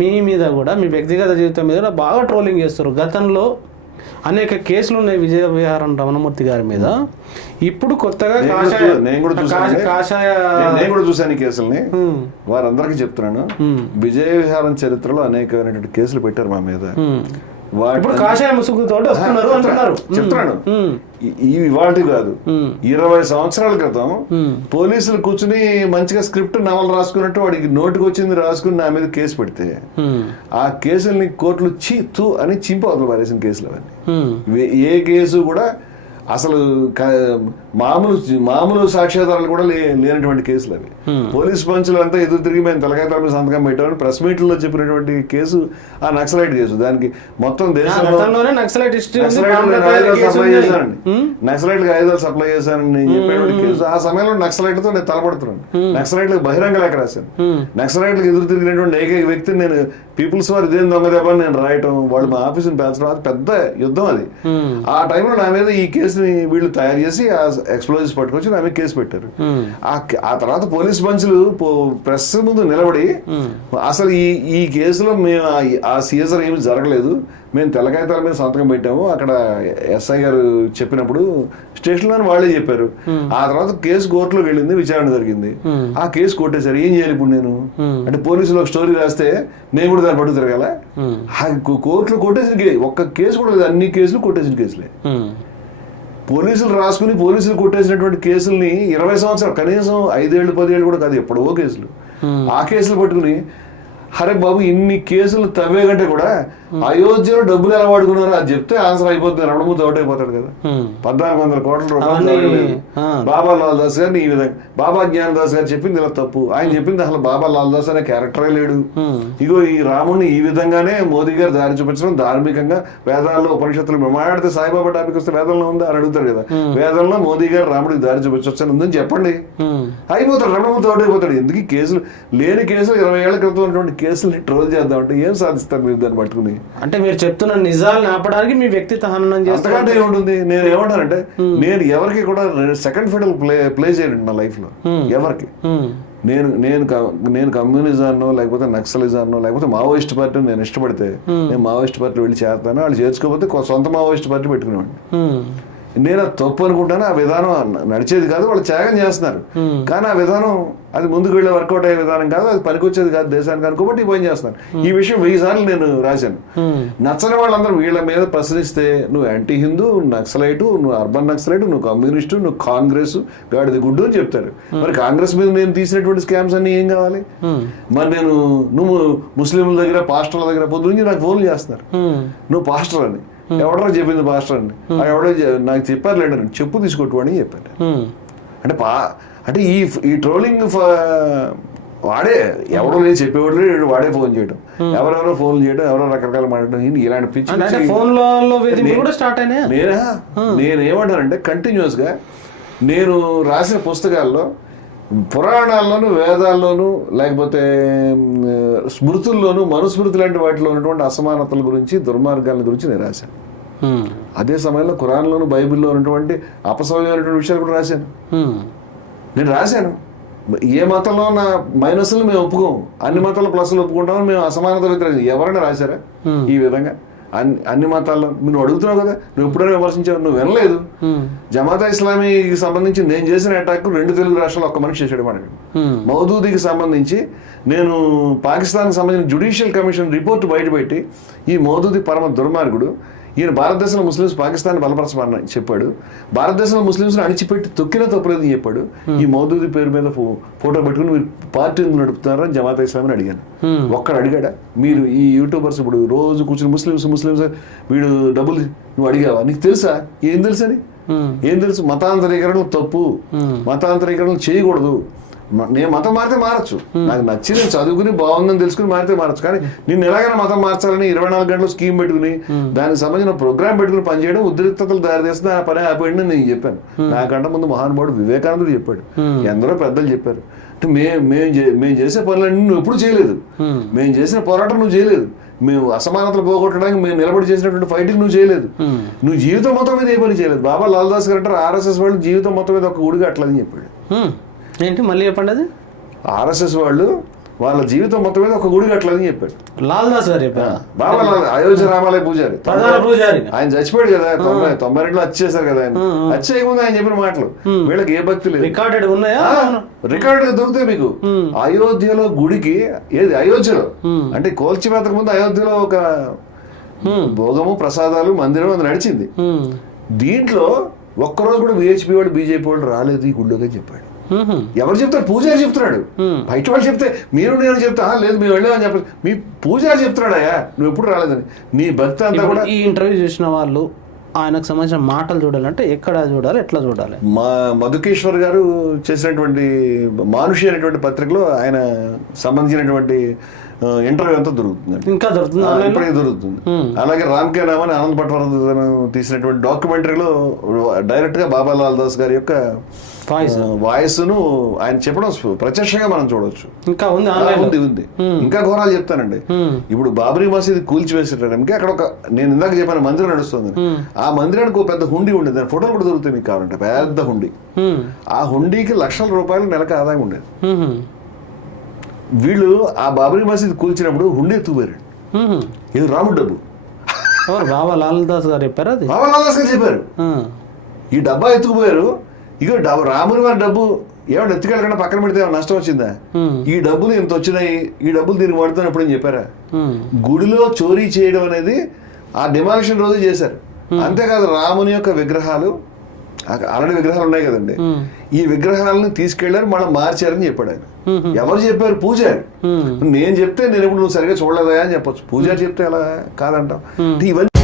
మీ మీద కూడా మీ వ్యక్తిగత జీవితం మీద కూడా బాగా ట్రోలింగ్ చేస్తారు. గతంలో అనేక కేసులు ఉన్నాయి విజయ విహారం రమణమూర్తి గారి మీద. ఇప్పుడు కొత్తగా నేను కూడా చూశాను ఈ కేసుల్ని. వారందరికీ చెప్తున్నాను, విజయ విహారం చరిత్రలో అనేకమైనటువంటి కేసులు పెట్టారు మా మీద. చెప్తున్నాను, ఇవి ఇవాళ కాదు, 20 సంవత్సరాల క్రితం పోలీసులు కూర్చుని మంచిగా స్క్రిప్ట్ నవలు రాసుకున్నట్టు వాడికి నోటికి వచ్చింది రాసుకుని నా మీద కేసు పెడితే ఆ కేసుల్ని కోర్టులు అని చింపవతలు పారేసిన కేసులు అవన్నీ. ఏ కేసు కూడా అసలు మామూలు సాక్ష్యాధారాలు కూడా లేనటువంటి కేసులు అవి. పోలీస్ పంచులు అంతా ఎదురు తిరిగి మేము తలకాయ మీద సంతకం పెట్టామని ప్రెస్ మీట్లో చెప్పినటువంటి కేసు ఆ నక్సలైట్ కేసు. దానికి మొత్తం దేశంలో నక్సలైట్ ఆయుధాలు సప్లై చేశానని నేను చెప్పేటువంటి కేసు. ఆ సమయంలో నక్సలైట్ తో నేను తలపడుతున్నాను. నక్సలైట్లకు బహిరంగ లేఖ రాశాను. నక్సలైట్లకు ఎదురు తిరిగినటువంటి ఏకైక వ్యక్తిని నేను పీపుల్స్ వారు ఇదేం దొంగ దెబ్బ అని నేను రాయటం, వాళ్ళు మా ఆఫీసుని పేల్చడం, అది పెద్ద యుద్ధం అది. ఆ టైంలో నా మీద ఈ కేసుని వీళ్ళు తయారు చేసి ఆ ఎక్స్ప్లోజివ్స్ పట్టుకొచ్చి నా మీద కేసు పెట్టారు. ఆ తర్వాత పోలీస్ పంచులు ప్రెస్ ముందు నిలబడి అసలు ఈ కేసులో మేము ఆ సీజర్ ఏమి జరగలేదు, మేము తెల్లకాయతాల మీద సంతకం పెట్టాము, అక్కడ ఎస్ఐ గారు చెప్పినప్పుడు స్టేషన్లో వాళ్ళే చెప్పారు. ఆ తర్వాత కేసు కోర్టులోకి వెళ్ళింది, విచారణ జరిగింది, ఆ కేసు కొట్టేశారు. ఏం చేయాలి ఇప్పుడు నేను? అంటే పోలీసులు ఒక స్టోరీ రాస్తే నేను కూడా దాన్ని పట్టు తిరగాల? కోర్టులో కొట్టేసిన ఒక్క కేసు కూడా లేదు, అన్ని కేసులు కొట్టేసిన కేసులే. పోలీసులు రాసుకుని పోలీసులు కొట్టేసినటువంటి కేసుల్ని 20 సంవత్సరాలు, కనీసం 5 ఏళ్ళు 10 ఏళ్ళు కూడా కాదు, ఎప్పుడో కేసులు. ఆ కేసులు పట్టుకుని హరే బాబు ఇన్ని కేసులు తవ్వే కంటే కూడా అయోధ్యలో డబ్బులు ఎలా వాడుకున్నారో అది చెప్తే ఆన్సర్ అయిపోతుంది. రమణమూర్తి అవుట్ అయిపోతాడు కదా. 1400 కోట్ల రూపాయలు బాబా లాల్ దాస్ గారిని ఈ విధంగా, బాబా జ్ఞాన దాస్ గారు చెప్పింది ఇలా తప్పు, ఆయన చెప్పింది అసలు బాబా లాల్ దాస్ అనే క్యారెక్టరే లేడు. ఇగో ఈ రాముడిని ఈ విధంగానే మోదీ గారు దారి చూపించడం ధార్మికంగా, వేదాల్లో ఉపనిషత్తులు మాట్లాడితే సాయిబాబా టాపిక్ వస్తే వేదంలో ఉందా అని అడుగుతాడు కదా. వేదంలో మోదీ గారు రాముడికి దారి చూపించొచ్చని ఉందని చెప్పండి, అయిపోతాడు. రమణమూర్తి అవుట్ అయిపోతాడు. ఎందుకు కేసులు లేని కేసులు 20 ఏళ్ల క్రితం ఉన్నటువంటి కేసుల్ని ట్రోల్ చేద్దామంటే ఏం సాధిస్తారు మీరు దాన్ని పట్టుకుని? అంటే మీరు చెప్తున్న నిజాలు ఆపడానికి మీ వ్యక్తిత్వ హననం అంతకంటే ఏముంటుంది? నేను ఏమంటానంటే, నేను ఎవరికి కూడా సెకండ్ ఫిడల్ ప్లే చేయను నా లైఫ్ లో ఎవరికి. నేను కమ్యూనిజాన్నో లేకపోతే నక్సలిజాన్నో లేకపోతే మావోయిస్ట్ పార్టీ నేను ఇష్టపడితే నేను మావోయిస్ట్ పార్టీ వెళ్ళి చేస్తాను, వాళ్ళు చేర్చుకోకపోతే సొంత మావోయిస్ట్ పార్టీ పెట్టుకునేవాడిని. నేను అది తప్పు అనుకుంటాను. ఆ విధానం నడిచేది కాదు, వాళ్ళు త్యాగం చేస్తున్నారు, కానీ ఆ విధానం అది ముందుకు వెళ్ళే వర్కౌట్ అయ్యే విధానం కాదు, అది పనికొచ్చేది కాదు దేశానికి అనుకోబట్టి పని చేస్తున్నారు. ఈ విషయం 1000 సార్లు నేను రాశాను. నచ్చని వాళ్ళందరూ వీళ్ళ మీద ప్రశ్నిస్తే నువ్వు యాంటీ హిందూ, నక్సలైటు, నువ్వు అర్బన్ నక్సలైట్, నువ్వు కమ్యూనిస్టు, నువ్వు కాంగ్రెస్ గాడిది గుడ్డు అని చెప్తారు. మరి కాంగ్రెస్ మీద నేను తీసినటువంటి స్కామ్స్ అన్ని ఏం కావాలి? మరి నువ్వు ముస్లింల దగ్గర పాస్టర్ల దగ్గర పొద్దు నుంచి నాకు ఫోన్లు చేస్తున్నారు, నువ్వు పాస్టర్ అని. ఎవడో చెప్పింది పాస్టర్ అండి, ఎవడో నాకు చెప్పారు లేండి, చెప్పు తీసుకొట్టు అని చెప్పాను. అంటే ఈ ట్రోలింగ్ వాడే ఎవడో లేదు చెప్పేవాడు లేడు, వాడే ఫోన్ చేయడం, ఎవరెవరో ఫోన్ చేయడం, ఎవరో రకరకాల మాట్లాడడం, ఇలాంటి పిచ్చి. నేనేమంటానంటే కంటిన్యూస్ గా నేను రాసిన పుస్తకాల్లో పురాణాల్లోనూ వేదాల్లోనూ లేకపోతే స్మృతుల్లోనూ మనుస్మృతి లాంటి వాటిలో ఉన్నటువంటి అసమానతల గురించి, దుర్మార్గాల గురించి నేను రాశాను. అదే సమయంలో ఖురాన్లోను బైబిల్లో ఉన్నటువంటి అపసవ్యమైనటువంటి విషయాలు కూడా రాశాను. నేను రాశాను, ఏ మతంలో నా మైనస్లు మేము ఒప్పుకోము, అన్ని మతాల ప్లస్లు ఒప్పుకుంటామని మేము అసమానత వ్యతిరేకం. ఎవరైనా రాశారా ఈ విధంగా? అన్ని మతాల్లో నువ్వు అడుగుతున్నావు కదా, నువ్వు ఎప్పుడైనా విమర్శించావు? నువ్వు వినలేదు. జమాతా ఇస్లామీకి సంబంధించి నేను చేసిన అటాక్ 2 తెలుగు రాష్ట్రాల్లో ఒక్క మనిషి చేశాడు మనకి. మౌదూదీకి సంబంధించి నేను పాకిస్తాన్కి సంబంధించిన జ్యుడిషియల్ కమిషన్ రిపోర్ట్ బయటపెట్టి ఈ మౌదూదీ పరమ దుర్మార్గుడు, ఈయన భారతదేశంలో ముస్లిమ్స్ పాకిస్తాన్ బలపరచమని చెప్పాడు, భారతదేశంలో ముస్లింస్ని అణిచిపెట్టి తొక్కినా తప్పలేదని చెప్పాడు. ఈ మౌదూదీ పేరు మీద ఫోటో పెట్టుకుని మీరు పార్టీ ఎందుకు నడుపుతున్నారని జమాతా ఇస్లామీని అడిగాను. ఒక్కడు అడిగాడా? మీరు ఈ యూట్యూబర్స్ ఇప్పుడు రోజు కూర్చుని ముస్లిమ్స్ వీడు డబ్బులు నువ్వు అడిగావా? నీకు తెలుసా? ఏం తెలుసని? ఏం తెలుసు? మతాంతరీకరణ తప్పు, మతాంతరీకరణ చేయకూడదు. నేను మతం మారితే మారచ్చు, నాకు నచ్చి నేను చదువుకుని బాగుందని తెలుసుకుని మారితే మారచ్చు, కానీ నిన్ను ఎలాగైనా మతం మార్చాలని 24 గంటలు స్కీమ్ పెట్టుకుని దానికి సంబంధించిన ప్రోగ్రామ్ పెట్టుకుని పనిచేయడం ఉద్రిక్తతలు తయారు చేస్తే ఆ పని ఆపేయండి నేను చెప్పాను. నాకంటే ముందు మహానుభావుడు వివేకానందుడు చెప్పాడు, ఎందరో పెద్దలు చెప్పారు. అంటే మేము చేసే పనులన్నీ నువ్వు ఎప్పుడు చేయలేదు, మేము చేసిన పోరాటం నువ్వు చేయలేదు, మేము అసమానతలు పోగొట్టడానికి మేము నిలబడి చేసినటువంటి ఫైటింగ్ నువ్వు చేయలేదు, నువ్వు జీవితం మొత్తం మీద ఏ పని చేయలేదు. బాబా లాల్ దాస్ గారు అంటారు ఆర్ఎస్ఎస్ వాళ్ళు జీవితం మొత్తం మీద ఒక గుడిగా అట్లని చెప్పాడు. ఏంటి మళ్ళీ చెప్పండి? అది ఆర్ఎస్ఎస్ వాళ్ళు వాళ్ళ జీవితం మొత్తం మీద ఒక గుడి కట్టలేదని చెప్పాడు. లాల్ దాస్ గారు చెప్పారు. బాబా అయోధ్య రామాలయ పూజారి, ప్రధాన పూజారి. ఆయన చచ్చిపోయాడు కదా 92లో హత్య చేశారు కదా ఆయన. హత్య చేయకముందు ఆయన చెప్పిన మాటలు వీళ్ళకి ఏ భక్తి లేదు. రికార్డెడ్ ఉన్నాయా? రికార్డు దొరుకుతాయి మీకు. అయోధ్యలో గుడికి ఏది అయోధ్యలో అంటే కోల్చివేతకు ముందు అయోధ్యలో ఒక భోగము ప్రసాదాలు మందిరం అది నడిచింది. దీంట్లో ఒక్కరోజు కూడా విహెచ్పి వాడు బీజేపీ వాడు రాలేదు ఈ గుడిలోకి అని చెప్పాడు. ఎవరు చెప్తారు? పూజారి చెప్తున్నాడు. బయట వాళ్ళు చెప్తే మీరు నేను చెప్తా లేదు మేము వెళ్ళామని చెప్పాలి. మీ పూజారి చెప్తున్నాడయా నువ్వు ఎప్పుడు రాలేదని. నీ భక్తి అంతా కూడా. ఈ ఇంటర్వ్యూ చూసిన వాళ్ళు ఆయనకు సంబంధించిన మాటలు చూడాలంటే ఎక్కడ చూడాలి, ఎట్లా చూడాలి? మా మధుకేశ్వర్ గారు చేసినటువంటి మానుషి అనేటువంటి పత్రికలో ఆయన సంబంధించినటువంటి ఇంటర్వ్యూ అంతా దొరుకుతుంది. ఇంకా దొరుకుతుంది, ఇప్పటికీ దొరుకుతుంది. అలాగే రామ్ కే రామన్ ఆనంద్ పట్వర్ధన్ తీసినటువంటి డాక్యుమెంటరీలో డైరెక్ట్ గా బాబాలాల్ దాస్ గారి యొక్క వాయిస్ ను ఆయన చెప్పడం ప్రత్యక్షంగా మనం చూడొచ్చు. ఇంకా ఉంది. ఇంకా ఘోరాలు చెప్తానండి. ఇప్పుడు బాబరీ మసీద్ కూల్చివేసేటానికి అక్కడ ఒక నేను ఇందాక చెప్పిన మందిరం నడుస్తుంది. ఆ మందిరానికి ఒక పెద్ద హుండీ ఉండేది. దాని ఫోటోలు కూడా దొరుకుతాయి మీకు కావాలంటే. పెద్ద హుండీ. ఆ హుండీకి లక్షల రూపాయలు నెలకు ఆదాయం ఉండేది. వీళ్ళు ఆ బాబరీ మసీద్ కూల్చినప్పుడు హుండీ ఎత్తుకుపోయారు. ఇది రాముడు డబ్బు. బాబా లాల్ దాస్ గారు చెప్పారు. అది బాబా లాల్ దాస్ గారు చెప్పారు. ఈ డబ్బా ఎత్తుకుపోయారు. ఇగో రాముని వారి డబ్బు ఏమన్నా ఎత్తుకెళ్ళకుండా పక్కన పెడితే ఏమైనా నష్టం వచ్చిందా? ఈ డబ్బులు ఇంత వచ్చినాయి, ఈ డబ్బులు దీనికి పడుతున్నప్పుడు ఎప్పుడేం చెప్పారా? గుడిలో చోరీ చేయడం అనేది ఆ డిమాలిషన్ రోజు చేశారు. అంతేకాదు రాముని యొక్క విగ్రహాలు ఆల్రెడీ విగ్రహాలు ఉన్నాయి కదండి, ఈ విగ్రహాలను తీసుకెళ్లారు మళ్ళీ మార్చారని చెప్పాడు ఆయన. ఎవరు చెప్పారు? పూజారి. నేను చెప్తే నేను ఇప్పుడు నువ్వు సరిగా చూడలేదా అని చెప్పొచ్చు. పూజారి చెప్తే ఎలా కాదంటావు. ఇవన్నీ